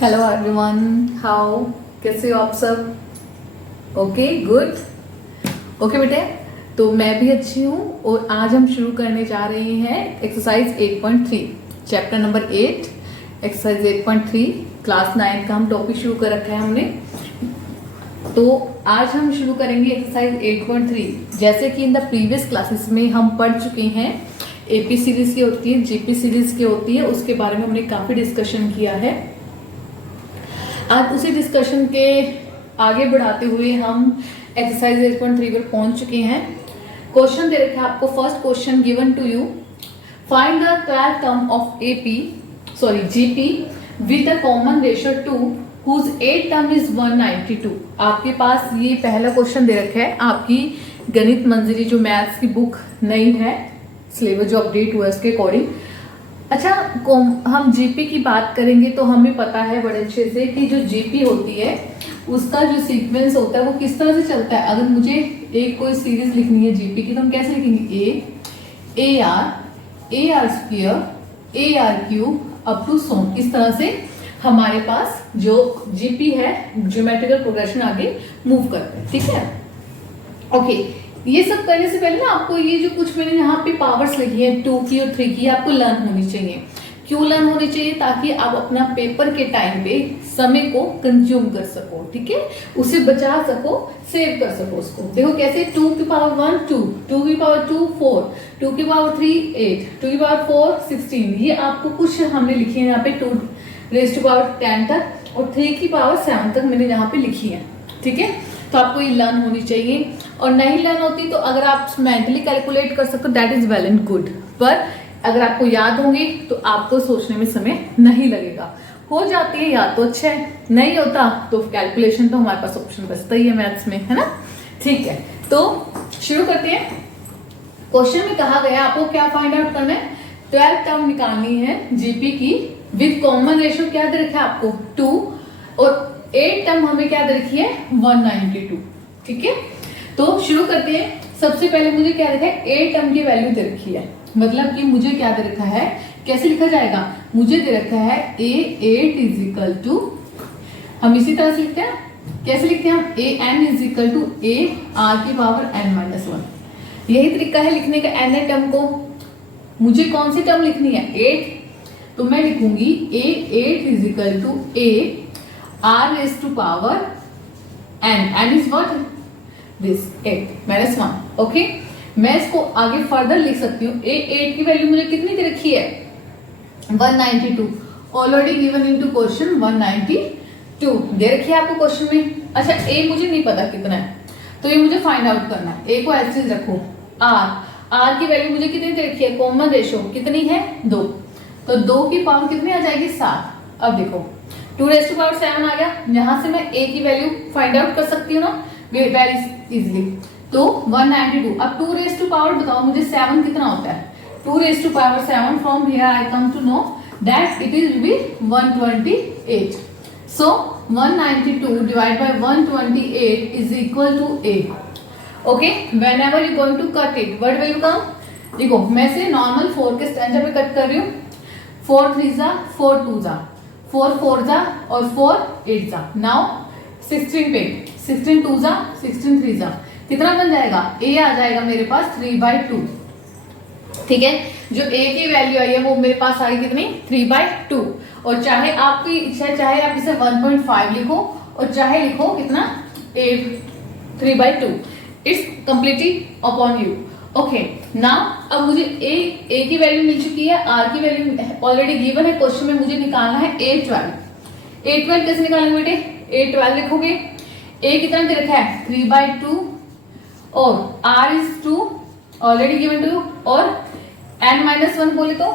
Hello everyone, how कैसे हो आप सब? Okay, good. ओके बेटे, तो मैं भी अच्छी हूँ और आज हम शुरू करने जा रहे हैं exercise 8.3 chapter number 8 exercise 8.3 class 9 का हम टॉपिक शुरू कर रखा है हमने। तो आज हम शुरू करेंगे एक्सरसाइज 8.3। जैसे कि इन द प्रीवियस क्लासेस में हम पढ़ चुके हैं, एपी सीरीज की होती है, जीपी सीरीज की होती है, उसके बारे में हमने काफी डिस्कशन किया है। आज उसी डिस्कशन के आगे बढ़ाते हुए हम एक्सरसाइज 8.3 पर पहुंच चुके हैं। क्वेश्चन दे रखा है आपको, first question given to you, find the 12th term of GP with a common ratio 2 whose 8th term is 192। आपके पास ये पहला क्वेश्चन दे रखा है, आपकी गणित मंजरी जो मैथ्स की बुक नई है, सिलेबस जो अपडेट हुआ है उसके अकॉर्डिंग। अच्छा, हम जीपी की बात करेंगे तो हमें पता है बड़े अच्छे से कि जो जीपी होती है उसका जो सीक्वेंस होता है वो किस तरह से चलता है। अगर मुझे एक कोई सीरीज लिखनी है जीपी की तो हम कैसे लिखेंगे, A R square, A R cube up to so. इस तरह से हमारे पास जो जीपी है ज्योमेट्रिकल प्रोग्रेशन आगे मूव करता है। ठीक है, ओके। ये सब करने से पहले ना आपको ये जो कुछ मैंने यहाँ पे पावर्स लिखी है 2 की और 3 की, आपको लर्न होनी चाहिए। क्यों लर्न होनी चाहिए? ताकि आप अपना पेपर के टाइम पे समय को कंज्यूम कर सको, ठीक है, उसे बचा सको, सेव कर सको उसको। देखो कैसे, 2 की पावर 1 2, 2 की पावर 2 4, 2 की पावर 3 8, 2 की पावर 4 16। ये आपको कुछ हमने लिखी है यहाँ पे 2 रेज़ टू पावर 10 तक और 3 की पावर 7 तक मैंने यहाँ पे लिखी है। ठीक है, तो आपको ये लर्न होनी चाहिए। और नहीं लर्न होती तो अगर आप मेंटली कैलकुलेट कर सकते हो that is well and good, पर अगर आपको याद होंगी तो आपको सोचने में समय नहीं लगेगा। हो जाती है याद तो अच्छा है, नहीं होता तो कैलकुलेशन तो हमारे पास ऑप्शन बचता ही है मैथ्स में, है ना। ठीक है, तो शुरू करते हैं। क्वेश्चन में कहा गया आपको क्या फाइंड आउट करना है, 12 टर्म निकालनी है जीपी की विद कॉमन रेशियो क्या दे रखा है आपको 2 और 8 टर्म हमें क्या दे रखी है 192। ठीक है, तो शुरू करते हैं। सबसे पहले मुझे क्या रखा है, 8 टर्म की वैल्यू दे रखी है, मतलब कि मुझे क्या दे रखा है, कैसे लिखा जाएगा, मुझे दे रखा है A8 इज इक्वल टू, हम इसी तरह से लिखते हैं, कैसे लिखते हैं हम, AN is equal to A R की पावर n-1। यही तरीका है लिखने का n टर्म को। मुझे कौन सी टर्म लिखनी है 8, तो मैं लिखूंगी A8 is equal to A R raise to power n is what this 8 minus 1। Okay, मैं इसको आगे फर्दर लिख सकती हूँ। A8 की वैल्यू मुझे कितनी दे रखी है 192, ऑलरेडी गिवन इनटू क्वेश्चन 192 दे रखी है आपको क्वेश्चन में। अच्छा, A मुझे नहीं पता कितना है तो ये मुझे फाइंड आउट करना है। A को ऐसे रखो, R की वैल्यू मुझे कितनी दे रखी है, कॉमन रेशियो कितनी है 2, तो 2 की पावर कितनी आ जाएगी 7। अब देखो 2 रेज़ टू पावर 7 आ गया, यहां से मैं A की वैल्यू फाइंड आउट कर सकती हूँ ना वेरी इजीली। तो 192, अब 2 रेज़ टू पावर बताओ मुझे 7 कितना होता है, 2 raise to power 7 from here I come to know that it is be 128। So 192 divide by 128 is equal to A। Okay, whenever you going to cut it what will come, देखो मैं से normal 4 के standard पे cut कर रही हूँ, 4 3 जा 4 2 जा 4 4 जा और 4 8 जा। नाउ 16 पे 16 2 जा 16 3 जा, कितना बन जाएगा, A आ जाएगा मेरे पास 3/2। ठीक है, जो A की वैल्यू आई है वो मेरे पास आई कितनी 3/2। और चाहे आपकी इच्छा है, चाहे आप इसे 1.5 लिखो और चाहे लिखो कितना 3/2, it's completely upon you. Okay, now अब मुझे A की वैल्यू मिल चुकी है, R की वैल्यू ऑलरेडी गिवन है क्वेश्चन में, मुझे निकालना है A12। A12 कैसे निकालेंगे बेटे, A12 लिखोगे, A कितना दे रखा है 3/2 और R is 2 already given to, और n-1 बोले तो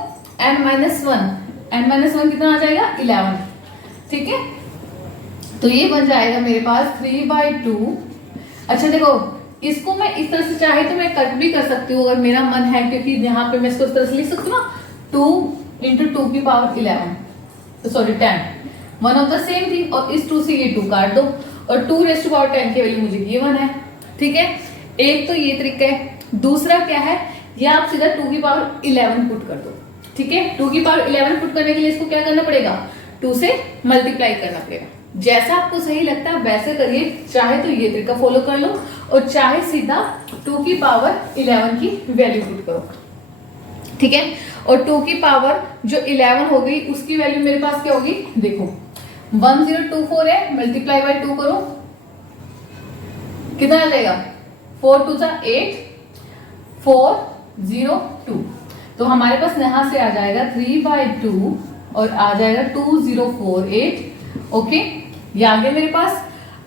n-1 कितना आ जाएगा 11। ठीक है, तो ये बन जाएगा मेरे पास 3/2। अच्छा देखो, इसको मैं इस तरह से चाहे तो मैं कट भी कर सकती हूँ अगर मेरा मन है, क्योंकि यहाँ पे मैं इसको इस तरह से लिख सकती हूँ ना 2 इंटू 2 की power 11 sorry 10, one of the same thing. और इस 2 से ये 2 काट दो और 2 रेज़ टू पावर 10 की वैल्यू मुझे गिवन है। ठीक है, एक तो ये तरीका है। दूसरा क्या है, ये आप सीधा 2 की पावर 11 पुट कर दो। ठीक है, 2 की पावर 11 पुट करने के लिए इसको क्या करना पड़ेगा, 2 से मल्टीप्लाई करना पड़ेगा। जैसा आपको सही लगता है वैसे करिए, चाहे तो ये तरीका फॉलो कर लो और चाहे सीधा 2 की पावर 11 की वैल्यू पुट करो, ठीक है। और 2 की पावर जो 11 हो गई उसकी वैल्यू मेरे पास क्या होगी, देखो 1024 है, मल्टीप्लाई बाय 2 करो, कितना आ जाएगा, 4 2 8 402। तो हमारे पास यहां से आ जाएगा 3/2 और आ जाएगा 2048। ओके, ये आ गया मेरे पास।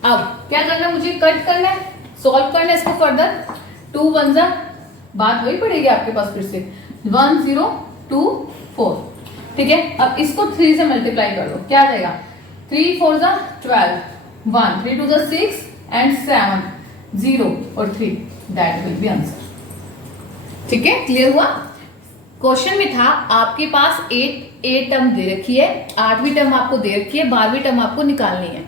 अब क्या करना है, मुझे कट करना है, सॉल्व करना है इसको फर्दर। 2 1 जा, बात वही पड़ेगी आपके पास फिर से 1024, ठीक है। अब इसको 3 से मल्टीप्लाई कर दो, क्या आ जाएगा, 3 4 जा 12, 1 3 2 जा 6 एंड 7 0 और 3, दैट विल बी आंसर। ठीक है, क्लियर हुआ। क्वेश्चन में था आपके पास 8 टर्म दे रखी है, 8वीं टर्म आपको दे रखी है, 12वीं टर्म आपको निकालनी है।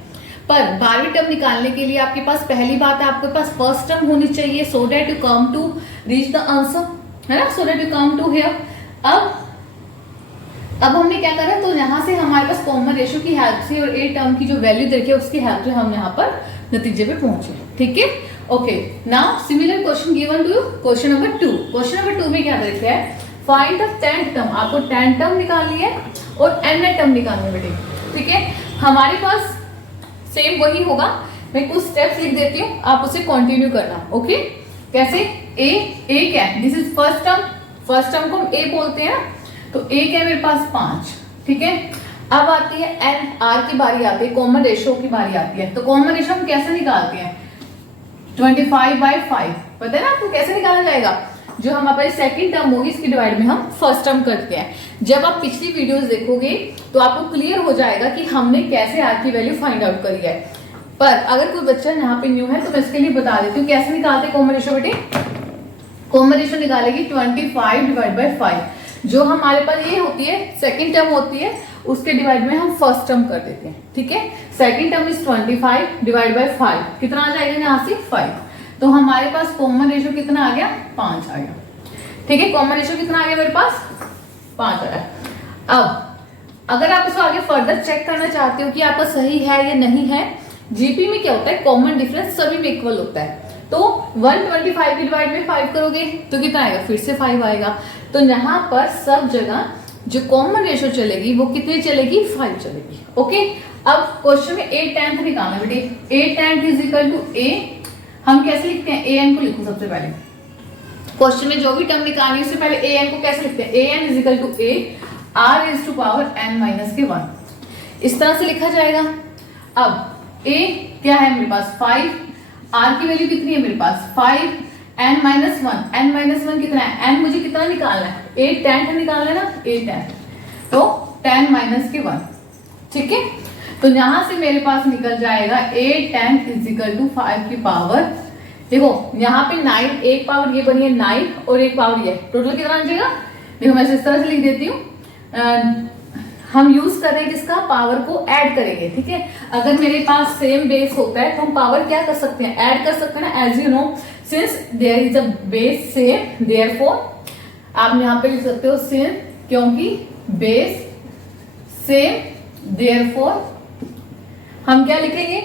पर 12वीं टर्म निकालने के लिए आपके पास पहली बात है आपके पास फर्स्ट टर्म होनी चाहिए, so that you come to reach the answer, है ना, so that you come to here. अब हमने क्या करा, तो यहाँ से हमारे पास कॉमन रेशियो की हेल्प से और 8 टर्म की जो वैल्यू दे रखी है उसकी हेल्प से हम यहाँ पर नतीजे पे पहुंचे, ठीक है। Okay, now similar question given to you, question number 2। Question number 2 में क्या दे रखा है, फाइंड द 10th टर्म, आपको 10 टर्म निकालनी है और nth टर्म निकालनी है बेटे, ठीक है। हमारे पास सेम वही होगा, मैं कुछ स्टेप्स लिख देती हूँ, आप उसे कंटिन्यू करना। ओके, कैसे, ए क्या है, this is first term, first term को हम ए बोलते हैं, तो ए क्या है मेरे पास 5, ठीक है। अब आती है एन आर की बारी आती है, कॉमन रेशियो की बारी आती है। तो कॉमन रेशियो हम कैसे निकालते हैं, 25/5, पता है ना आपको कैसे निकाला जाएगा, जो हमारी सेकंड टर्म होगी इसकी डिवाइड में हम फर्स्ट टर्म करते हैं। जब आप पिछली वीडियोस देखोगे तो आपको क्लियर हो जाएगा कि हमने कैसे आर की वैल्यू फाइंड आउट करी है। पर अगर कोई बच्चा यहाँ पे न्यू है तो मैं इसके लिए बता देती हूँ कैसे निकालते हैं कॉमन रेशियो बेटे। कॉमन रेशियो निकालेगी 25/5, जो हमारे पास ये होती है सेकंड टर्म होती है, उसके डिवाइड में हम फर्स्ट टर्म कर देते हैं, ठीक है। सेकंड टर्म इज 25/5, कितना आ जाएगा यहाँ से 5, तो हमारे पास कॉमन रेशियो कितना आ गया, 5 आ गया, ठीक है। कॉमन रेशियो कितना आ गया मेरे पास, 5 आ गया। अब अगर आप इसको आगे फर्दर चेक करना चाहते हो कि आपका सही है या नहीं है, जीपी में क्या होता है, कॉमन डिफरेंस सभी में इक्वल होता है। तो 125 की डिवाइड में 5 करोगे तो कितना आएगा, फिर से 5 आएगा। तो यहाँ पर सब जगह जो कॉमन रेशियो चलेगी वो कितनी चलेगी, 5 चलेगी। ओके, अब क्वेश्चन में 8/10 निकालना बेटे, 8/10 इज इक्वल टू ए, हम कैसे लिखते हैं, ए एन को लिखो सबसे पहले, क्वेश्चन में जो भी टर्म निकालनी है उससे पहले ए एन को कैसे लिखते हैं, A N is equal to A R is to power N minus के 1, इस तरह से लिखा जाएगा। अब ए क्या है मेरे पास 5, आर की वैल्यू कितनी है मेरे पास 5, n माइनस 1 कितना है, n मुझे कितना निकालना है, 8/10 निकालना है ना, 8/10, तो 10 माइनस के 1, ठीक है। तो यहां से मेरे पास निकल जाएगा 8/10 इज इक्वल टू 5 की पावर, देखो यहाँ पे 9, एक पावर ये बनी है 9 और एक पावर ये, टोटल कितना आ जाएगा, देखो मैं इस तरह से लिख देती हूँ, हम यूज कर रहे हैं किसका, पावर को ऐड करेंगे, ठीक है। अगर मेरे पास सेम बेस होता है तो हम पावर क्या कर सकते हैं, ऐड कर सकते हैं ना, as you know since there is a base same therefore, आप यहाँ पे लिख सकते हो सिंस, क्योंकि बेस सेम देयरफॉर हम क्या लिखेंगे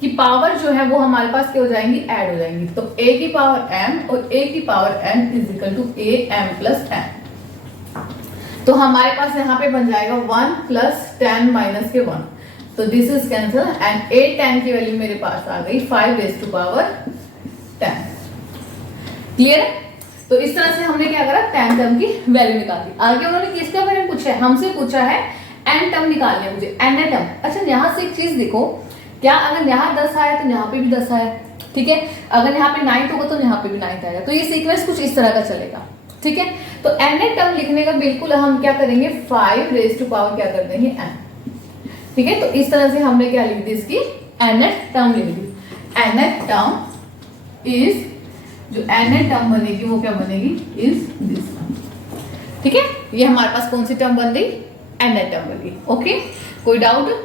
कि पावर जो है वो हमारे पास क्या हो जाएंगी, ऐड हो जाएंगी। तो a की पावर m और a की power n is equal to a m plus n, तो हमारे पास यहाँ पे बन जाएगा 1 प्लस 10 माइनस के 1, तो दिस इज कैंसल एंड 8/10 की वैल्यू मेरे पास आ गई 5 रेज़ टू पावर 10। क्लियर है, तो इस तरह से हमने क्या करा, 10 टर्म की वैल्यू निकाल दी। आगे उन्होंने किसका बारे में पूछा है, हमसे पूछा है n टर्म निकालने मुझे, n टर्म। अच्छा यहाँ से एक चीज देखो, क्या अगर यहाँ 10 आया तो यहाँ पे भी 10 आया, ठीक है, अगर यहाँ पे 9 होगा तो यहाँ पे भी 9 आएगा, तो ये सीक्वेंस कुछ इस तरह का चलेगा, ठीक है। तो n टर्म लिखने का बिल्कुल हम क्या करेंगे, 5 रेज़ टू पावर क्या कर देंगे n, ठीक है। तो इस तरह से हमने क्या लिख दी, इसकी nth टर्म लिख दी। nth टर्म इज, जो nth टर्म बनेगी वो क्या बनेगी, इज दिस वन, ठीक है। ये हमारे पास कौन सी टर्म बन गई, nth टर्म बन गई। ओके, कोई doubt,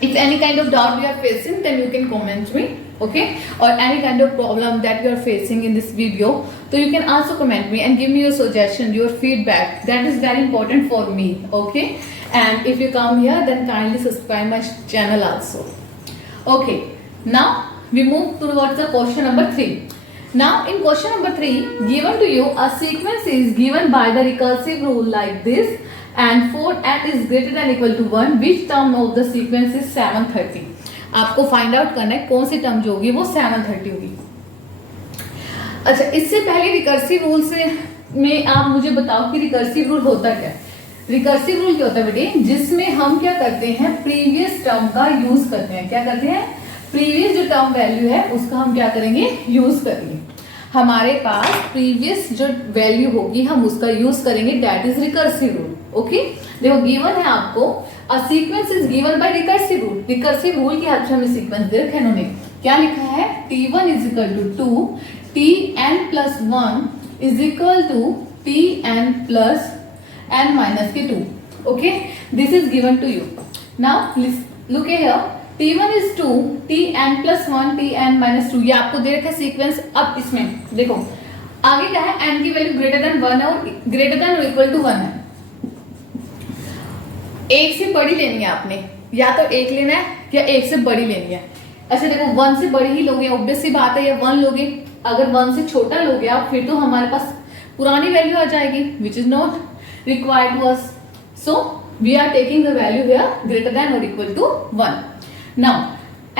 if any kind of doubt you are facing then you can comment me, okay, or any kind of problem that you are facing in this video, so you can also comment me and give me your suggestion, your feedback, that is very important for me, okay, and if you come here then kindly subscribe my channel also. Okay, now we move towards the question number 3. Now in question number 3, given to you a sequence is given by the recursive rule like this, and for n is greater than equal to 1, which term of the sequence is 730. आपको find out करना है कौन सी term जो होगी वो 730 होगी. अच्छा, इससे पहले रिकर्सिव रूल से में आप मुझे बताओ कि रिकर्सिव रूल होता क्या है. रिकर्सिव रूल क्या होता है बेटे, जिसमें हम क्या करते हैं, प्रीवियस टर्म का यूज करते हैं. क्या करते हैं, प्रीवियस जो टर्म वैल्यू है उसका हम क्या करेंगे, यूज करेंगे. हमारे पास प्रीवियस जो वैल्यू होगी हम उसका यूज करेंगे, that is recursive rule. Okay, देखो गिवन है आपको a sequence is given by recursive rule. Recursive rule की हेल्प से हमें सीक्वेंस दे रखा है. इन्होंने क्या लिखा है, t1 is equal to 2, tn plus 1 is equal to tn plus n minus के 2. Okay, this is given to you. Now look here, t1 is 2, tn plus 1, tn minus 2. ये आपको दे रखा है सीक्वेंस. अब इसमें देखो आगे क्या है, n की वैल्यू ग्रेटर देन 1 है और ग्रेटर देन और इक्वल टू 1 है. एक से बड़ी लेनी है आपने, या तो एक लेना है या एक से बड़ी लेनी है. अच्छा देखो, 1 से बड़ी ही लोगे ऑब्वियस सी बात है, या 1 लोगे. अगर 1 से छोटा लोगे आप फिर तो हमारे पास पुरानी वैल्यू आ जाएगी, which is not required to us. So we are taking the value here greater than और equal to 1. Now,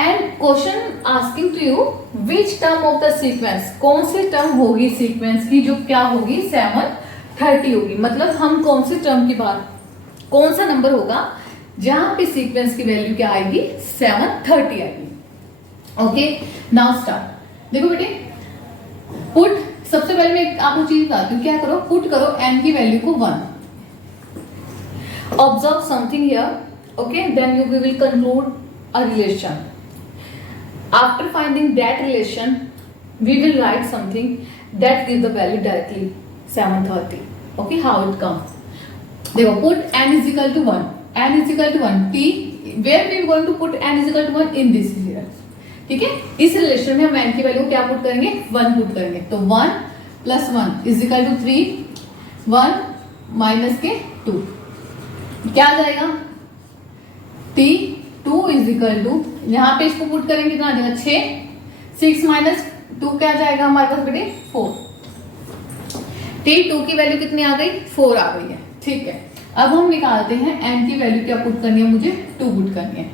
and question asking to you which term of the sequence, कौन सी टर्म होगी सीक्वेंस की जो क्या होगी, 730 होगी. मतलब हम कौन सी टर्म की बात, कौन सा नंबर होगा जहां पे सीक्वेंस की वैल्यू क्या आएगी, 730 आएगी. Okay, now start. देखो बेटे, पुट, सबसे पहले मैं आपको चीज बताती हूँ. क्या करो, पुट करो n की वैल्यू को 1. Observe something here. Okay, then you will conclude a relation. After finding that relation, we will write something that gives the value directly 730. Okay, how it comes? देखो, put n is equal to 1. n is equal to 1. t, where we are going to put n is equal to 1 in this here. ठीक है, इस relation में हम n की value क्या put करेंगे, 1 put करेंगे. तो 1 plus 1 is equal to 3, 1 minus के 2 क्या आ जाएगा, t 2 इज इक्वल टू, यहाँ पे इसको पुट करेंगे कितना आ जाएगा, 6, 6 माइनस 2 क्या जाएगा हमारे पास बेटे, 4. t2 की वैल्यू कितनी आ गई, 4 आ गई है. ठीक है, अब हम निकालते हैं n की वैल्यू क्या पुट करनी है, मुझे 2 पुट करनी है.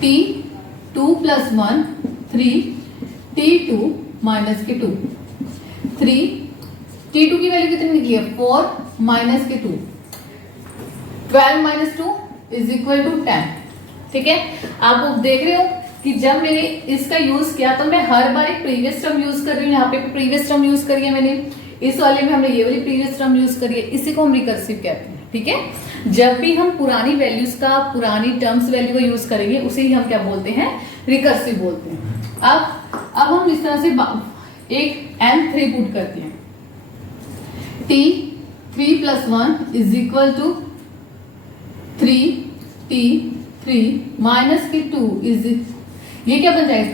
t2 प्लस 1 3, t2 माइनस के 2 3, t2 की वैल्यू कितनी निकली है, 4 माइनस के 2, 12 माइनस 2 इज इक्वल टू 10. ठीक है, आप देख रहे हो कि जब मैंने इसका यूज किया तो मैं हर बार एक प्रीवियस टर्म यूज कर रही हूँ. यहाँ पे प्रीवियस टर्म यूज करी है मैंने, इस वाले में हमने ये वाली प्रीवियस टर्म यूज करी है. इसी को हम रिकर्सिव कहते हैं. ठीक है, जब भी हम पुरानी वैल्यूज का, पुरानी टर्म्स वैल्यू का यूज करेंगे उसे ही हम क्या बोलते हैं, रिकर्सिव बोलते हैं. अब हम इस तरह से एक n3 पुट करते हैं. t3 plus 1 is equal to 3, t3 minus के 2 इज, ये क्या बन जाएगा,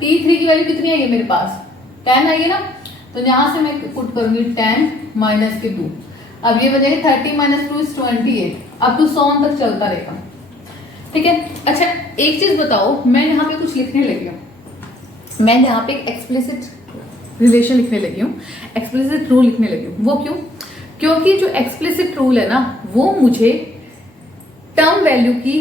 t3 की वैल्यू कितनी आई है मेरे पास, 10 आई है ना. तो यहां से मैं पुट करूंगी 10 माइनस के 2. अब ये बन जाएगा 30 माइनस 2 इज 28. अब टू 100 तक चलता रहेगा. ठीक है, अच्छा एक चीज बताओ, मैं यहाँ पे कुछ लिखने लगी हूँ. मैं यहाँ पे एक एक्सप्लिसिट रिलेशन लिखने लगी हूँ, एक्सप्लिसिट रूल लिखने लगी हूँ. वो क्यों, क्योंकि जो एक्सप्लिसिट रूल है ना वो मुझे टर्म वैल्यू की,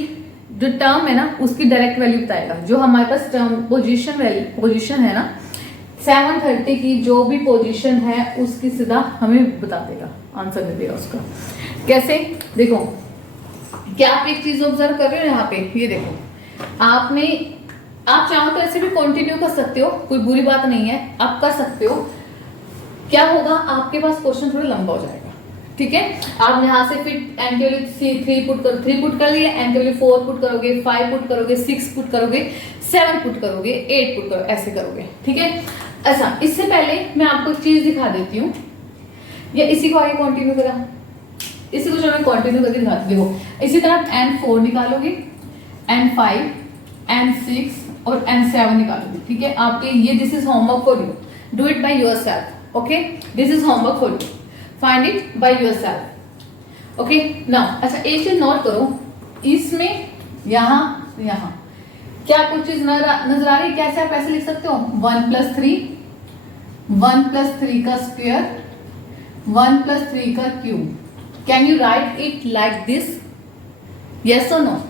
जो टर्म है ना उसकी डायरेक्ट वैल्यू बताएगा. जो हमारे पास टर्म पोजीशन है ना 730 की, जो भी पोजीशन है उसकी सीधा हमें बता देगा, आंसर दे देगा उसका. कैसे, देखो क्या आप एक चीज ऑब्जर्व कर रहे हो यहाँ पे, ये देखो आप चाहो तो ऐसे भी कंटिन्यू कर सकते हो, कोई बुरी बात नहीं है, आप कर सकते हो. क्या होगा, आपके पास क्वेश्चन थोड़ा लंबा हो जाएगा. ठीक है, आप यहाँ से फिर n के वैल्यू 3 पुट कर लिए, n के वैल्यू 4 पुट करोगे, 5 पुट करोगे, 6 पुट करोगे, 7 पुट करोगे, 8 पुट करोगे, ऐसे करोगे. ठीक है, ऐसा. इससे पहले मैं आपको एक चीज दिखा देती हूँ, या इसी को आगे कंटिन्यू करा, इसी को जो मैं कंटिन्यू करके दिखाती हूँ. इसी तरह n4 निकालोगे, n5, n6 और n7 निकालोगे. ठीक है, आपके ये this is homework for you, do it by yourself. Okay, this is homework for you, find it by yourself. Okay now अच्छा एक चीज नोट करो, इसमें यहाँ यहाँ क्या कुछ चीज नजर आ रही है? कैसे आप ऐसे लिख सकते हो 1+3, 1+3 का स्क्वायर, 1+3 का cube. Can you write it like this? Yes और no?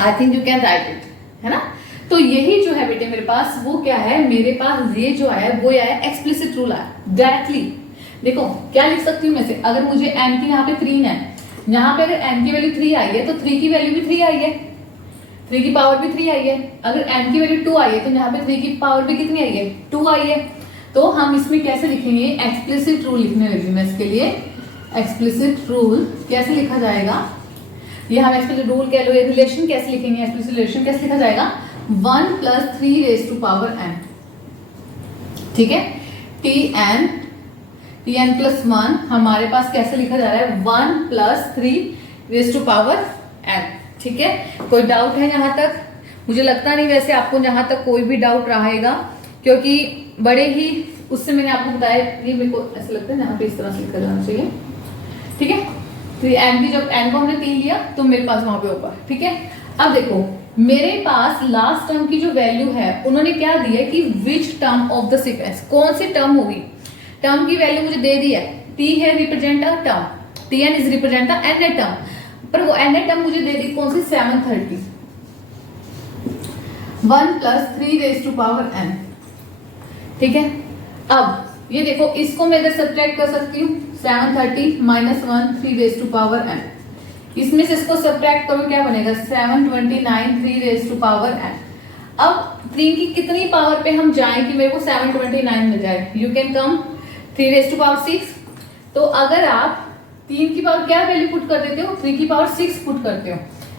I think you can write it, है ना। तो यही जो है बेटे मेरे पास वो क्या है, मेरे पास ये जो है वो है एक्सप्लिसिट रूल है। डायरेक्टली देखो क्या लिख सकती हूँ मैं से, अगर मुझे n की यहाँ पे 3 है, यहाँ पे अगर n की वैल्यू 3 आई है तो 3 की वैल्यू भी 3 आई है, 3 की पावर भी 3 आई है। अगर n की वैल्यू 2 आई है तो यहाँ पे 3 की पावर भी कितनी आई है? 2 आई है। तो हम इसमें कैसे लिखेंगे? एक्सप्लिसिट रूल लिखने लगी मैं इसके लिए। एक्सप्लिसिट रूल कैसे लिखा जाएगा? ये हम एक्सप्लिसिट रूल कह लो, ये रिलेशन कैसे लिखेंगे? एक्सप्लिसिट रिलेशन कैसे लिखा जाएगा? 1+3n, ठीक है। tn+1 हमारे पास कैसे लिखा जा रहा है? 1+3n, ठीक है। कोई डाउट है यहाँ तक? मुझे लगता नहीं वैसे आपको यहाँ तक कोई भी डाउट रहेगा, क्योंकि बड़े ही उससे मैंने आपको बताया, ये मेरे को ऐसा लगता है यहाँ पे इस तरह से लिखा जाना चाहिए, ठीक है। तो n की जब n को हमने 3 लिया तो मेरे पास वहां पे ऊपर, ठीक है। अब देखो मेरे पास लास्ट टर्म की जो वैल्यू है उन्होंने क्या दी है कि which term of the sequence, कौन सी टर्म होगी। टर्म की वैल्यू मुझे दे दी है, t है represent a term, tn is represent a n term, पर वो n टर्म मुझे दे दी कौन सी? 730, 1+3n, ठीक है। अब ये देखो इसको मैं इधर सब्ट्रैक्ट कर सकती हूँ, 730 - 1 3n, इसमें से इसको सब्ट्रैक्ट करो क्या बनेगा? 729 3n। अब 3 की कितनी पावर पे हम जाएं कि मेरे को 729 मिल जाए? You can come 3⁶। तो अगर आप 3 की पावर क्या वैल्यू पुट कर देते हो? 3 की पावर 6 पुट करते हो।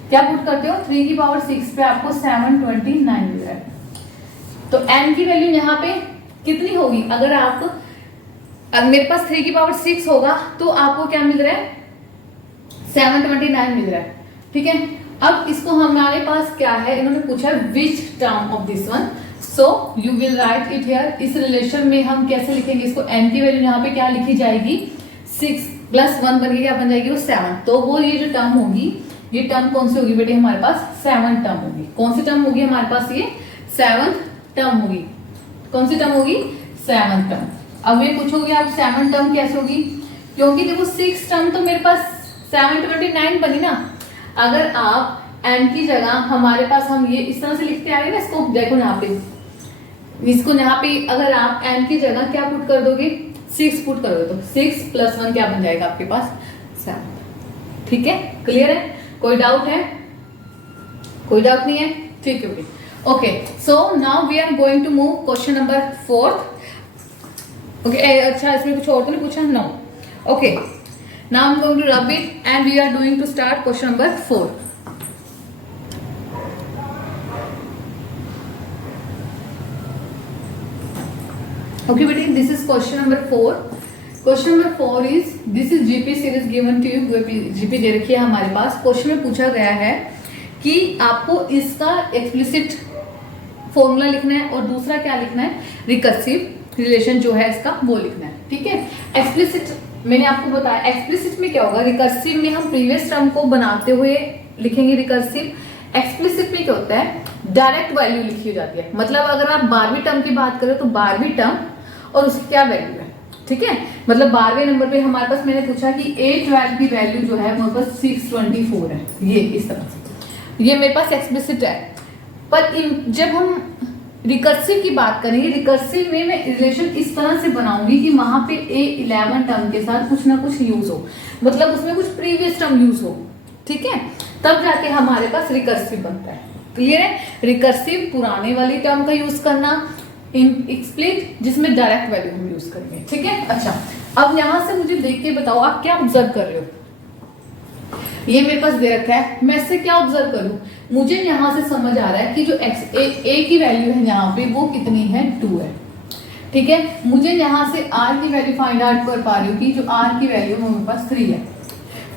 क्या पुट करते हो? 3 की पावर 6 पे आपको 729 मिल रहा है। तो n की वैल्यू यहाँ पे कितनी होगी? अगर मेरे पास 3 की पावर 6 होगा तो आपको क्या मिल रहा है? 729 मिल रहा है, ठीक है। अब इसको हमारे पास क्या है, इन्होंने पूछा which term of this one, so you will right it here. इस रिलेशन में हम कैसे लिखेंगे इसको? n की वैल्यू यहाँ पे क्या लिखी जाएगी? 6 + 1 बन के क्या बन जाएगी? वो 7। तो वो ये जो टर्म होगी, ये टर्म कौन सी होगी बेटे? हमारे पास 7 टर्म होगी। कौन सी टर्म होगी हमारे पास? ये 7 टर्म होगी। कौन सी टर्म होगी? 7 टर्म। अब ये पूछोगे आप 7 टर्म कैसे होगी? क्योंकि देखो 6 टर्म तो मेरे पास 729 बनी ना। अगर आप n की जगह हमारे पास हम ये इस तरह से लिखते आ रहे ना, इसको देखो यहाँ पे, इसको यहाँ पे अगर आप n की जगह क्या पुट कर दोगे? 6 पुट कर दो तो 6 + 1 क्या बन जाएगा आपके पास? 7, ठीक है। क्लियर है? कोई डाउट है? कोई डाउट नहीं है? ठीक है बेटे। Okay so now we are going to move question number 4। Okay अच्छा इसमें कुछ और तो नहीं पूछा? No. Okay now I'm going to rub it and we are doing to start question number 4. Okay बेटे, this is question number 4. Question number 4 is this is GP series given to you. GP दे रखी है हमारे पास। Question में पूछा गया है कि आपको इसका एक्सप्लिसिट फॉर्मूला लिखना है और दूसरा क्या लिखना है? रिकर्सिव रिलेशन जो है इसका वो लिखना है, ठीक है। एक्सप्लिसिट मैंने आपको बताया, एक्सप्लिसिट में क्या होगा? रिकर्सिव में हम प्रीवियस टर्म को बनाते हुए लिखेंगे रिकर्सिव। एक्सप्लिसिट में क्या होता है? डायरेक्ट वैल्यू लिखी हो जाती है। मतलब अगर आप 12वीं टर्म की बात करें तो 12वीं टर्म और उसकी क्या वैल्यू है, ठीक है। मतलब 12वें नंबर पे हमारे पास मैंने पूछा कि A12 की वैल्यू जो है मेरे पास 624 है, ये इस तरह से, ये मेरे पास एक्सप्लिसिट है। पर जब हम रिकर्सिव की बात करेंगे, रिकर्सिव में मैं रिलेशन इस तरह से बनाऊंगी कि वहां पे A11 टर्म के साथ कुछ ना कुछ यूज हो, मतलब उसमें कुछ प्रीवियस टर्म यूज हो, ठीक है, तब जाके हमारे पास रिकर्सिव बनता है। क्लियर है? रिकर्सिव पुराने वाली टर्म का यूज करना, एक्सप्लिट जिसमें डायरेक्ट वैल्यू हम यूज करेंगे, ठीक है। अच्छा अब यहां से मुझे देख के बताओ आप क्या ऑब्जर्व कर रहे हो? ये मेरे पास दे रखा है, मैं इससे क्या ऑब्जर्व करूं? मुझे यहां से समझ आ रहा है कि जो ए की वैल्यू है यहाँ पे वो कितनी है? 2 है, ठीक है। मुझे यहाँ से r की वैल्यू फाइंड आउट कर पा रही हूँ कि जो r की वैल्यू मेरे पास 3 है,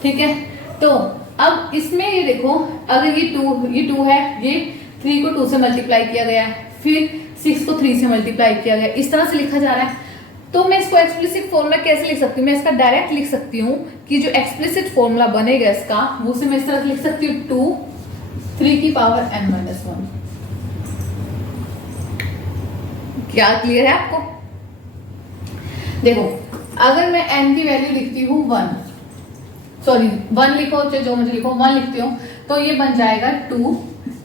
ठीक है। तो अब इसमें ये देखो, अगर ये 2 है, ये 3 को 2 से मल्टीप्लाई किया गया है, फिर 6 को 3 से मल्टीप्लाई किया गया, इस तरह से लिखा जा रहा है। तो मैं इसको एक्सप्लिसिट फॉर्मूला कैसे लिख सकती हूँ? मैं इसका डायरेक्ट लिख सकती हूँ कि जो एक्सप्लिसिट फॉर्मूला बनेगा इसका, वो से मैं इस तरह से लिख सकती हूँ 2 3 की पावर n-1। क्या क्लियर है आपको? देखो, अगर मैं n की वैल्यू लिखती हूँ 1 लिखो, चाहे जो मुझे लिखो 1 लिखती हूँ, तो ये बन जाएगा 2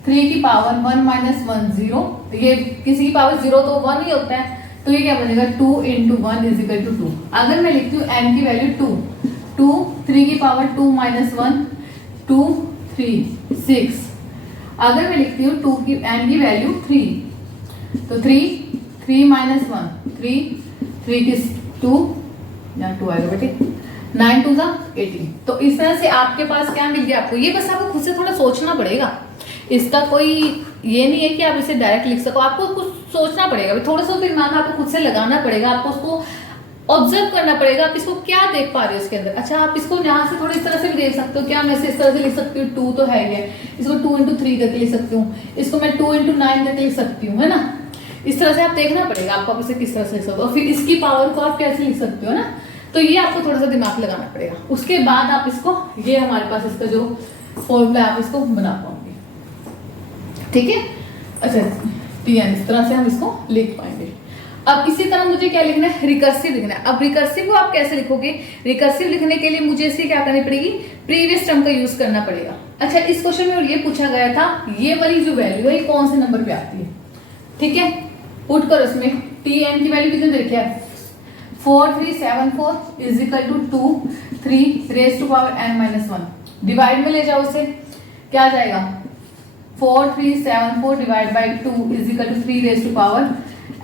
3 की पावर 1 - 1 0। ये किसी की पावर 0 तो 1 ही होता है, तो ये क्या बनेगा 2 × 1 = 2। अगर मैं लिखती हूँ n की वैल्यू 2 3 की पावर 2 - 1 2 3 6। अगर मैं लिखती हूँ n की वैल्यू 3, तो 3 3 - 1 3 की 2, यहाँ 2 आएगा बेटे, 9 2 18। तो इस तरह से आपके पास क्या मिल गया आपको? ये बस आपको खुद से थोड़ा सोचना पड़ेगा, इसका कोई ये नहीं है कि आप इसे डायरेक्ट लिख सको, आपको कुछ सोचना पड़ेगा, थोड़ा सा दिमाग आपको खुद से लगाना पड़ेगा, आपको उसको ऑब्जर्व करना पड़ेगा, आप इसको क्या देख पा रहे हो इसके अंदर। अच्छा, आप इसको यहाँ से थोड़ी इस तरह से भी देख सकते हो, क्या मैं इस तरह से लिख सकती हूँ 2 तो है ही है, इसको 2 × 3 करके लिख सकती हूँ, इसको मैं 2 × 9 करके लिख सकती हूँ, है ना। इस तरह से आप देखना पड़ेगा आपको, आप इसे किस तरह से लिख सकते हो, फिर इसकी पावर को आप कैसे लिख सकते हो ना। तो ये आपको थोड़ा सा दिमाग लगाना पड़ेगा, उसके बाद आप इसको, ये हमारे पास इसका जो फॉर्मूला आप इसको बना पाओगे, ठीक है। अच्छा, इस तरह से हम इसको लिख पाएंगे। अब इसी तरह मुझे क्या लिखना है? रिकर्सिव लिखना है। अब रिकर्सिव को आप कैसे लिखोगे? रिकर्सिव लिखने के लिए मुझे इसे क्या करनी पड़ेगी? प्रीवियस टर्म का यूज करना पड़ेगा। अच्छा, इस क्वेश्चन में ये पूछा गया था, ये वाली जो वैल्यू है ये कौन से नंबर पे आती है, ठीक है। पुट करो इसमें, tn की वैल्यू कितने देखिए 4374 = 2 3 n-1। डिवाइड में ले जाओ इसे, क्या आ जाएगा 4374 / 2 = 3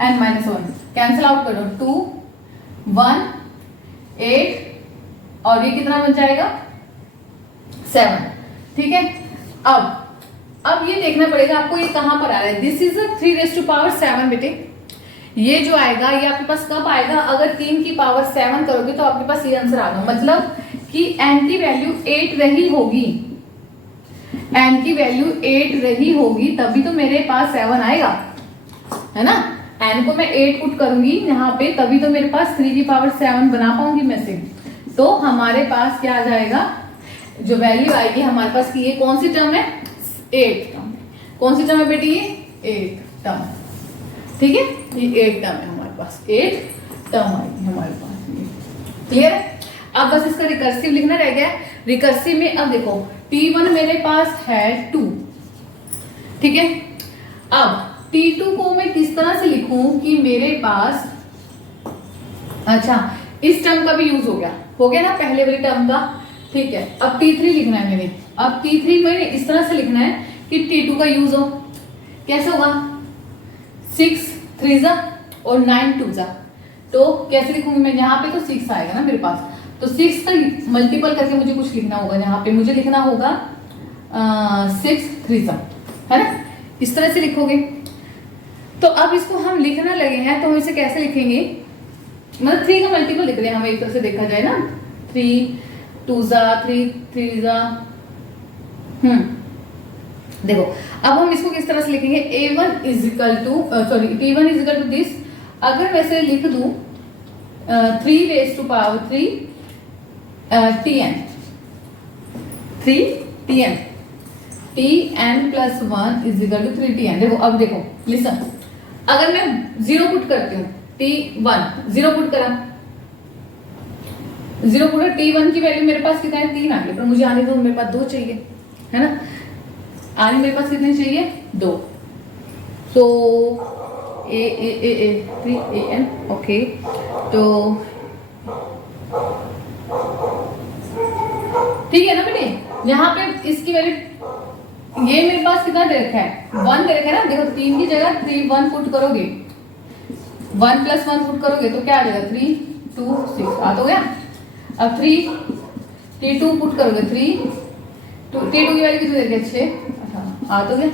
n-1। कैंसिल आउट करो, 2 1 8 और ये कितना बन जाएगा 7, ठीक है। अब ये देखना पड़ेगा आपको, ये कहां पर आ रहा है? दिस इज 3 बेटे। ये जो आएगा ये आपके पास कब आएगा? अगर 3 की पावर 7 करोगे तो आपके पास ये आंसर आ गया, मतलब कि n की वैल्यू 8 रही होगी, n की वैल्यू 8 रही होगी, तभी तो मेरे पास 7 आएगा, है ना। n को मैं 8 पुट करूंगी यहाँ पे, तभी तो मेरे पास 3 की पावर 7 बना पाऊंगी मैं से। तो हमारे पास क्या आ जाएगा, जो वैल्यू आएगी हमारे पास की, ये कौन सी टर्म है? 8 टर्म। कौन सी टर्म है बेटी? ये 8 टर्म, ठीक है। ये 8 टर्म है हमारे पास, 8 टर्म आएगी हमारे पास। क्लियर है? अब बस इसका रिकर्सिव लिखना रह गया। रिकर्सिव में अब देखो, T1 मेरे पास है 2, ठीक है। अब T2 को मैं किस तरह से लिखूं कि मेरे पास, अच्छा इस टर्म का भी यूज हो गया ना पहले वाली टर्म का, ठीक है। अब T3 लिखना है मैंने, अब T3 मैंने इस तरह से लिखना है कि T2 का यूज हो। कैसे होगा? 6 3 और 9 2, तो कैसे लिखूंगी मैं? यहाँ पे तो 6 आएगा ना मेरे पास, तो 6 का मल्टीपल करके मुझे कुछ लिखना होगा, यहाँ पे मुझे लिखना होगा 6 3, है ना। इस तरह से लिखोगे। तो अब इसको हम लिखना लगे हैं, तो हम इसे कैसे लिखेंगे? मतलब 3 का मल्टीपल लिख रहे हैं हम, एक तरह से देखा जाए ना, 3 2 3 3 देखो, अब हम इसको किस तरह से लिखेंगे? A1 T1 = this. अगर वैसे लिख दूं 3 to power 3 Tn 3 Tn + 1 = 3 Tn। देखो, अब देखो लिसन, अगर मैं 0 पुट करती हूँ, T1 0 पुट करा, 0 पुट, T1 की वैल्यू मेरे पास कितना है? 3 आ गई, पर मुझे आने दो, मेरे पास 2 चाहिए, है ना। आने मेरे पास कितने चाहिए? 2। तो ए 3 an, ओके। तो ठीक है ना बेटे, यहाँ पे इसकी वैल्यू, ये मेरे पास कितना दे रखा है? 1 दे रखा है ना। देखो, 3 की जगह 3 1 पुट करोगे, 1 + 1 पुट करोगे तो क्या आ जाएगा? 3 2 6 आ तो गया। अब 3 T2 पुट करोगे, 3 T2 की वैल्यू कितनी दे रखी है? 6, आ तो गया।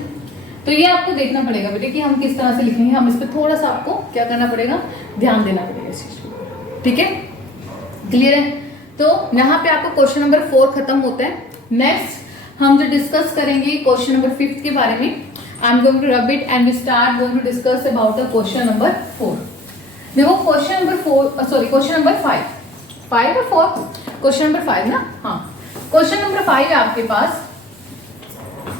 तो ये आपको देखना पड़ेगा बेटे कि हम किस तरह से लिखेंगे, हम इस पर थोड़ा सा आपको क्या करना पड़ेगा, ध्यान देना पड़ेगा इस चीज को, ठीक है। क्लियर है? तो यहाँ पे आपको क्वेश्चन नंबर 4 खत्म होता है। नेक्स्ट हम जो डिस्कस करेंगे क्वेश्चन नंबर 5 के बारे में, I am going to rub it and we start going to discuss about the question number 4। देखो question number 4, sorry question number 5 और 4, क्वेश्चन नंबर 5 ना, हाँ क्वेश्चन नंबर 5 है आपके पास।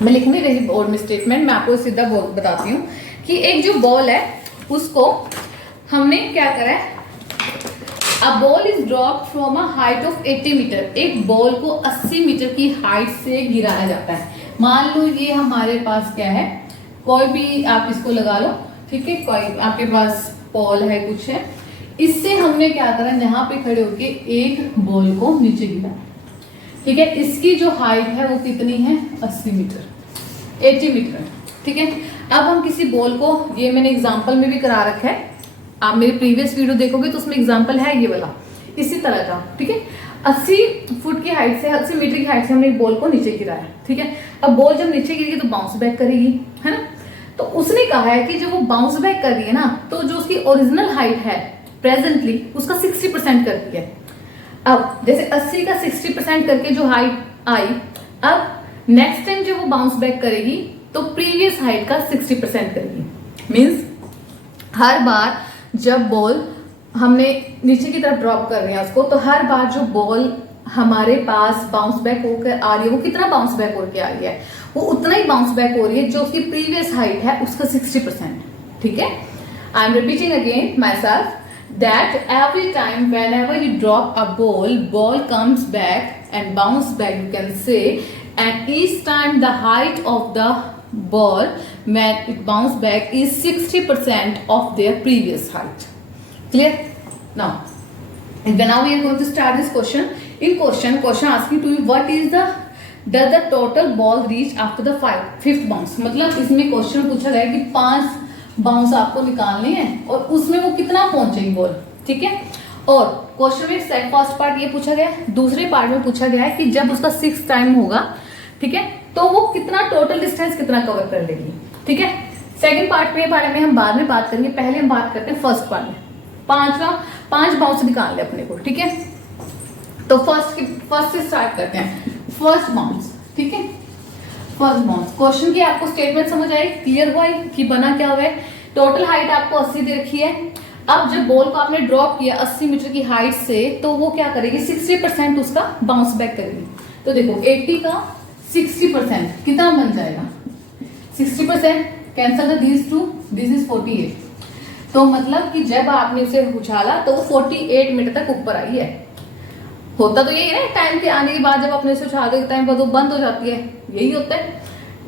मैं लिख नहीं रही बोर्ड में स्टेटमेंट, मैं आपको सीधा बताती हूँ कि एक जो बॉल है उसको हमने क्या करा है, a ball is drop from a height of 80 metre. एक बॉल को 80 मीटर की हाइट से गिराया जाता है। मान लो ये हमारे पास क्या है, कोई भी आप इसको लगा लो, ठीक है, कोई आपके पास बॉल है, कुछ है, इससे हमने क्या करा, यहाँ पे खड़े होके एक बॉल को नीचे गिराया, ठीक है। इसकी जो हाइट है वो कितनी है, 80 मीटर, 80 मीटर, ठीक है। अब हम किसी बॉल को, ये मैंने एग्जांपल में भी करा रखा है, आप मेरे प्रीवियस वीडियो देखोगे तो उसमें एग्जांपल है ये वाला, इसी तरह का, ठीक है। 80 फुट की हाइट से, 80 मीटर की हाइट से हमने एक बॉल को नीचे गिराया, ठीक है। अब बॉल जब नीचे गिरेगी तो बाउंस बैक करेगी, है ना। तो उसने कहा है कि जब वो बाउंस बैक कर रही है ना, तो जो उसकी ओरिजिनल हाइट है प्रेजेंटली उसका 60% करती है। अब जैसे 80 का 60% करके जो हाइट आई, अब नेक्स्ट टाइम जब वो बाउंस बैक करेगी तो प्रीवियस हाइट का 60% करेगी। मींस हर बार जब बॉल हमने नीचे की तरफ ड्रॉप कर रहे हैं उसको, तो हर बार जो बॉल हमारे पास बाउंस बैक होकर आ रही है, वो कितना बाउंस बैक होकर आ रही है, वो उतना ही बाउंस बैक हो रही है जो उसकी प्रीवियस हाइट है उसका 60%, ठीक है। I am repeating again my self that every time whenever you drop a ball comes back and bounce back, you can say, and each time the height of the ball when it bounce back is 60% of their previous height. Clear? Now we are going to start this question. In question asking to you, what is does the total ball reach after the fifth bounce? मतलब इसमें question पूछा गया कि 5 bounce आपको निकालने हैं और उसमें वो कितना पहुंचेगी बॉल, ठीक है। और क्वेश्चन में फर्स्ट पार्ट ये पूछा गया है, दूसरे पार्ट में पूछा गया है कि जब उसका 6 टाइम होगा, ठीक है, तो वो कितना टोटल डिस्टेंस कितना कवर कर लेगी, ठीक है। सेकंड पार्ट के बारे में हम बाद में बात करेंगे, पहले हम बात करते हैं फर्स्ट पार्ट में। 5 बाउंस निकाल ले अपने को, ठीक है। तो फर्स्ट से स्टार्ट करते हैं, फर्स्ट बाउंस, ठीक है। फर्स्ट बाउंस क्वेश्चन की आपको स्टेटमेंट समझ आई, क्लियर हुआ है कि बना क्या हुआ है। टोटल हाइट आपको 80 दे रखी है। अब जब बॉल को आपने ड्रॉप किया 80 मीटर की हाइट से, तो वो क्या करेगी, 60% उसका बाउंस बैक करेगी। तो देखो 80 का 60% कितना बन जाएगा, 60%, cancel these two, this is 48। तो मतलब कि जब आपने उसे उछाला तो वो 48 मीटर तक ऊपर आई है। होता तो यही है, टाइम के आने के बाद जब अपने से उछाल देते हैं वो बंद हो जाती है, यही होता है।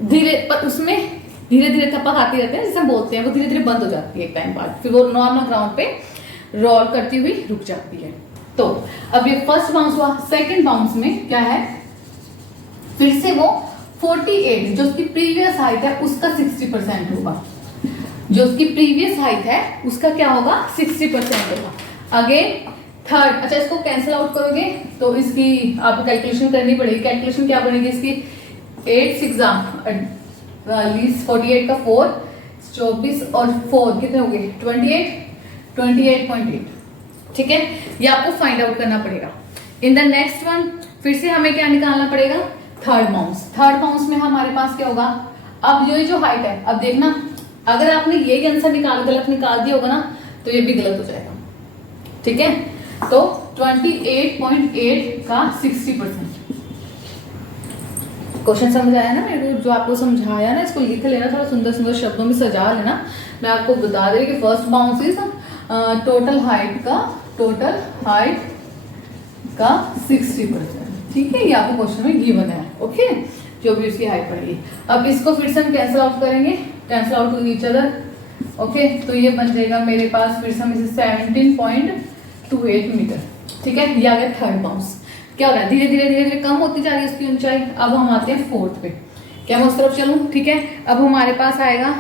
धीरे पर उसमें धीरे धीरे थप्पा खाती रहते हैं, जिसे हम बोलते हैं, वो धीरे धीरे बंद हो जाती है एक टाइम बाद, फिर वो नॉर्मल ग्राउंड पे रोल करती हुई रुक जाती है। तो अब ये फर्स्ट बाउंस हुआ। सेकंड बाउंस में क्या है, फिर से वो 48 जो उसकी प्रीवियस हाइट है उसका 60% होगा, जो उसकी प्रीवियस हाइट है उसका क्या होगा, 60% होगा। अगेन थर्ड, अच्छा इसको कैंसिल आउट करोगे तो इसकी आपको कैलकुलेशन करनी पड़ेगी। कैलकुलेशन क्या बनेगी इसकी, 8 एग्जाम 48 का 4, 24 और 4 कितने हो गए, 28.8, ठीक है। ये आपको फाइंड आउट करना पड़ेगा। इन द नेक्स्ट वन फिर से हमें क्या निकालना पड़ेगा, थर्ड बाउंस। थर्ड बाउंस में हमारे पास क्या होगा, अब ये जो हाइट है, अब देखना अगर आपने यही आंसर गलत निकाल दिया होगा ना, तो ये भी गलत हो जाएगा, ठीक है। तो 28.8 का 60%। क्वेश्चन समझ आया ना मेरे को, जो आपको समझाया ना, इसको लिख लेना, थोड़ा सुंदर सुंदर शब्दों में सजा लेना। मैं आपको बता दे कि first bounce is total height का 60%, ठीक है। ये आपको क्वेश्चन में गिवन है, ओके, जो भी उसकी हाइट पड़ेगी। अब इसको फिर से हम कैंसिल आउट करेंगे, cancel out to each other, okay. तो ये बन जाएगा मेरे पास, फिर से हम इसे 17.28 मीटर, ठीक है। ये आ गया थर्ड बाउंस। क्या हो रहा है, धीरे धीरे कम होती जा रही है उसकी ऊंचाई। अब हम आते हैं फोर्थ पे, क्या मैं उस तरफ चलूं, ठीक है। अब हमारे पास आएगा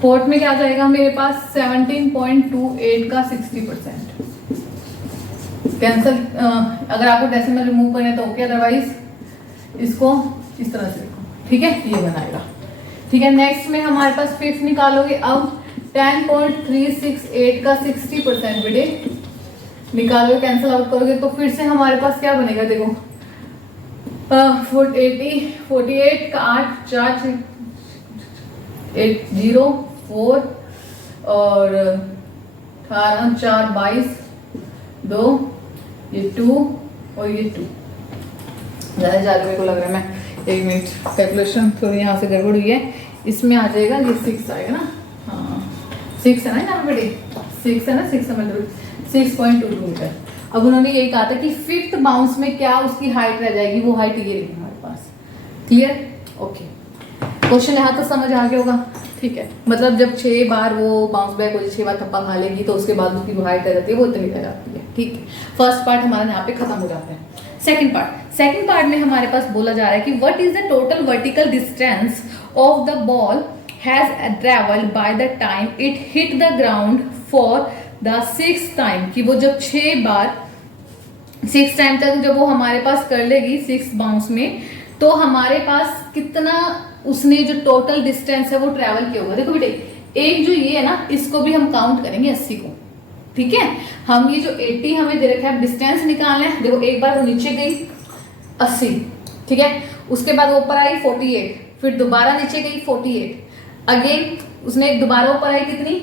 फोर्थ में क्या जाएगा मेरे पास, 17.28 का 60%। कैंसल, अगर आपको डेसिमल रिमूव करना है तो ओके, अदरवाइज इसको इस तरह से लिखो, ठीक है, ये बनाएगा, ठीक है। नेक्स्ट में हमारे पास फिफ्थ निकालोगे। अब 10.368 का 60% बेटे निकालोगे, कैंसिल आउट करोगे तो फिर से हमारे पास क्या बनेगा, देखो 48 का 8, 4 8 0 4 और 18 4 22 2 ये 2 और ये 2 ज़्यादा ज़्यादा मेरे को लग रहा है। मैं 1 मिनट कैलकुलेशन थोड़ी यहाँ से गड़बड़ हुई है। इसमें आ जाएगा ये 6 आएगा ना, हाँ 6 है ना यहाँ पे, 6 है ना, 6 मतलब 6.22 मीटर। अब उन्होंने यही कहा था कि 5th बाउंस में क्या उसकी हाइट रह जाएगी, वो हाइट ये रही हमारे पास। क्लियर? ओके, क्वेश्चन यहाँ तो समझ आ गया होगा। ठीक है, मतलब जब 6 बार वो बाउंस बैक हो, 6 बार थप्पा खा लेगी तो उसके बाद उसकी जो हाइट रह जाती है वो इतनी रह जाती है। ठीक है, फर्स्ट पार्ट हमारा यहाँ पे खत्म हो जाता है। सेकंड पार्ट में हमारे पास बोला जा रहा है कि what is the total vertical distance of the ball has travelled by the time it hit the ground for the 6th time, कि वो जब 6 बार 6 टाइम तक जब वो हमारे पास कर लेगी 6 बाउंस में, तो हमारे पास कितना उसने जो टोटल डिस्टेंस है वो ट्रेवल किया होगा। देखो बेटे, एक जो ये है ना, इसको भी हम काउंट करेंगे 80 को। ठीक है, हम ये जो 80 हमें दे रखा है डिस्टेंस निकालना है। देखो एक बार वो नीचे गई 80, ठीक है, उसके बाद ऊपर आई 48, फिर दोबारा नीचे गई 48, अगेन उसने दोबारा ऊपर आई कितनी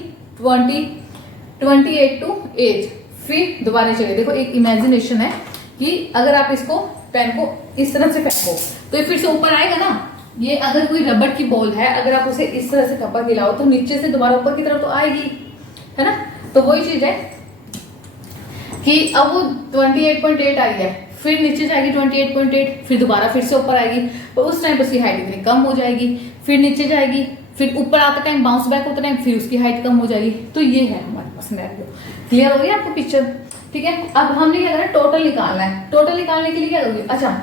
28 टू एज, फिर दोबारा नीचे गई। देखो एक इमेजिनेशन है कि अगर आप इसको पेन को इस तरह से फेंको तो ये फिर से ऊपर आएगा ना। ये अगर कोई रबड़ की बॉल है, अगर आप उसे इस तरह से थप्पा खिलाओ तो नीचे से दोबारा ऊपर की तरफ तो आएगी, है ना। तो वही चीज है कि अब वो 28.8 आई है, फिर नीचे जाएगी 28.8, फिर दोबारा फिर से ऊपर आएगी, तो उस टाइम उसकी हाइट इतनी कम हो जाएगी, फिर नीचे जाएगी, फिर ऊपर आते टाइम बाउंस बैक होता टाइम फिर उसकी हाइट कम हो जाएगी। तो ये है हमारे पास सिनेरियो। क्लियर हो गई आपको पिक्चर? ठीक है, अब हमने क्या करना है, टोटल निकालना है। टोटल निकालने के लिए क्या करोगे, अच्छा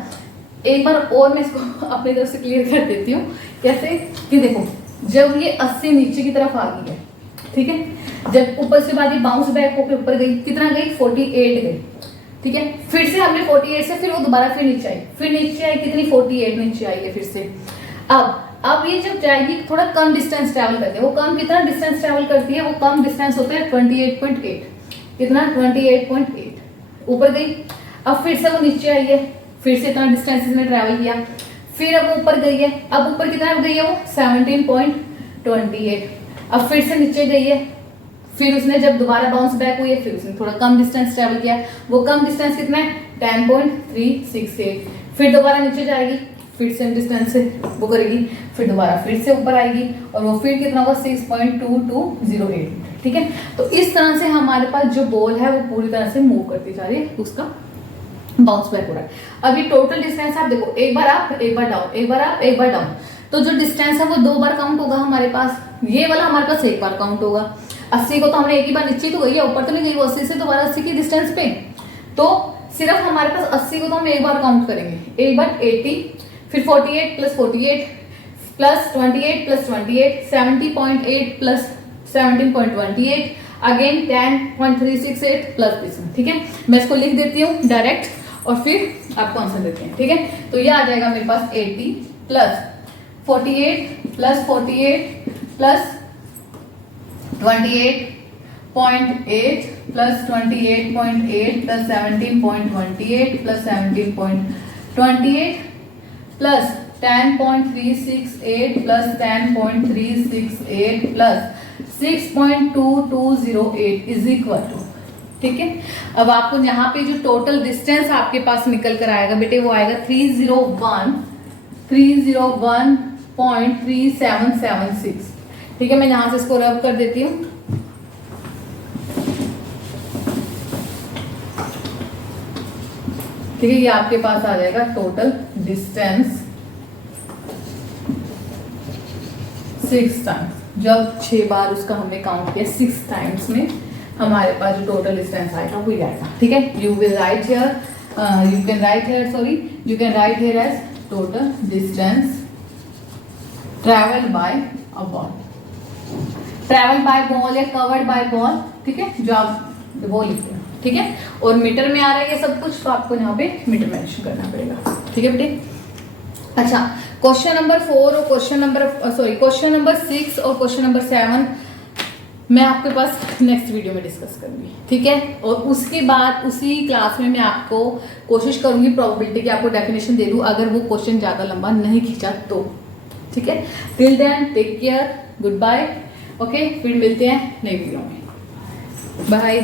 एक बार और मैं इसको अपनी तरफ से क्लियर कर देती हूँ। कैसे कि देखो, जब ये 80 नीचे की तरफ आ गई है, ठीक है, जब ऊपर से बाद ये बाउंस बैक होकर ऊपर गई, कितना गई 48 गई, ठीक है, फिर से हमने 48 से फिर वो दोबारा फिर नीचे आई, फिर नीचे आई कितनी 48 नीचे आई है फिर से। अब ये जब जाएगी थोड़ा कम डिस्टेंस ट्रैवल करती है, वो कम कितना डिस्टेंस ट्रैवल करती है, वो कम डिस्टेंस होता है 28.8, कितना 28.8 ऊपर गई। अब फिर से वो नीचे आई है, फिर से इतना डिस्टेंस इसने ट्रैवल किया, फिर अब ऊपर गई है, अब ऊपर कितना गई है वो 17.28, अब फिर से नीचे गई है, फिर उसने जब दोबारा बाउंस बैक हुई है फिर उसने थोड़ा कम डिस्टेंस ट्रैवल किया, वो कम डिस्टेंस कितना है 10.368, फिर दोबारा नीचे जाएगी, फिर से डिस्टेंस से वो करेगी, फिर दोबारा फिर से ऊपर आएगी और वो फिर कितना होगा 6.2208। ठीक है, तो इस तरह से हमारे पास जो बॉल है वो पूरी तरह से मूव करती जा रही है, उसका बाउंस बैक हो रहा है। अब ये टोटल डिस्टेंस आप देखो, एक बार अप एक बार डाउन, एक बार अप एक बार डाउन, तो जो डिस्टेंस है वो 2 बार काउंट होगा हमारे पास, ये वाला हमारे पास 1 बार काउंट होगा। 80 को तो हमने एक ही बार नीचे तो गई है, ऊपर तो नहीं गई वो 80 से दोबारा 80 की डिस्टेंस पे, तो सिर्फ हमारे पास 80 को तो हम एक बार काउंट करेंगे, एक बार 80, फिर 48 plus 48 plus 28 plus 28, 70.8 plus 17.28, again 10.368 plus this. ठीक है, मैं इसको लिख देती हूँ डायरेक्ट और फिर आपको आंसर देते हैं। ठीक है, तो ये आ जाएगा मेरे पास 80 plus 48 plus 48 plus 28.8 plus 28.8 plus 17.28 plus 17.28 plus 10.368 plus 10.368 plus 6.2208 is equal to. ठीक है, अब आपको यहाँ पे जो टोटल डिस्टेंस आपके पास निकल कर आएगा बेटे वो आएगा 301.3776। ठीक है, मैं यहां से इसको रब कर देती हूँ। ठीक है, ये आपके पास आ जाएगा टोटल डिस्टेंस 6 टाइम्स, जब 6 बार उसका हमने काउंट किया 6 टाइम्स में हमारे पास जो टोटल डिस्टेंस आएगा वो आएगा। ठीक है, you will write here, you can write here as total distance travel by a ball, travel by ball या कवर्ड बाय बॉल। ठीक है, जो आप वो लिखते हैं। ठीक है, और मीटर में आ रहा है ये सब कुछ, तो आपको यहाँ पे मीटर मेंशन करना पड़ेगा। ठीक है बेटे, अच्छा क्वेश्चन नंबर 4 और क्वेश्चन नंबर 6 और क्वेश्चन नंबर 7 मैं आपके पास नेक्स्ट वीडियो में डिस्कस करूंगी। ठीक है, और उसके बाद उसी क्लास में मैं आपको कोशिश करूंगी प्रोबेबिलिटी की आपको डेफिनेशन दे दूं, अगर वो क्वेश्चन ज्यादा लंबा नहीं खींचा तो। ठीक है, till then take care, goodbye. Okay, फिर मिलते हैं नई वीडियो में। बाय।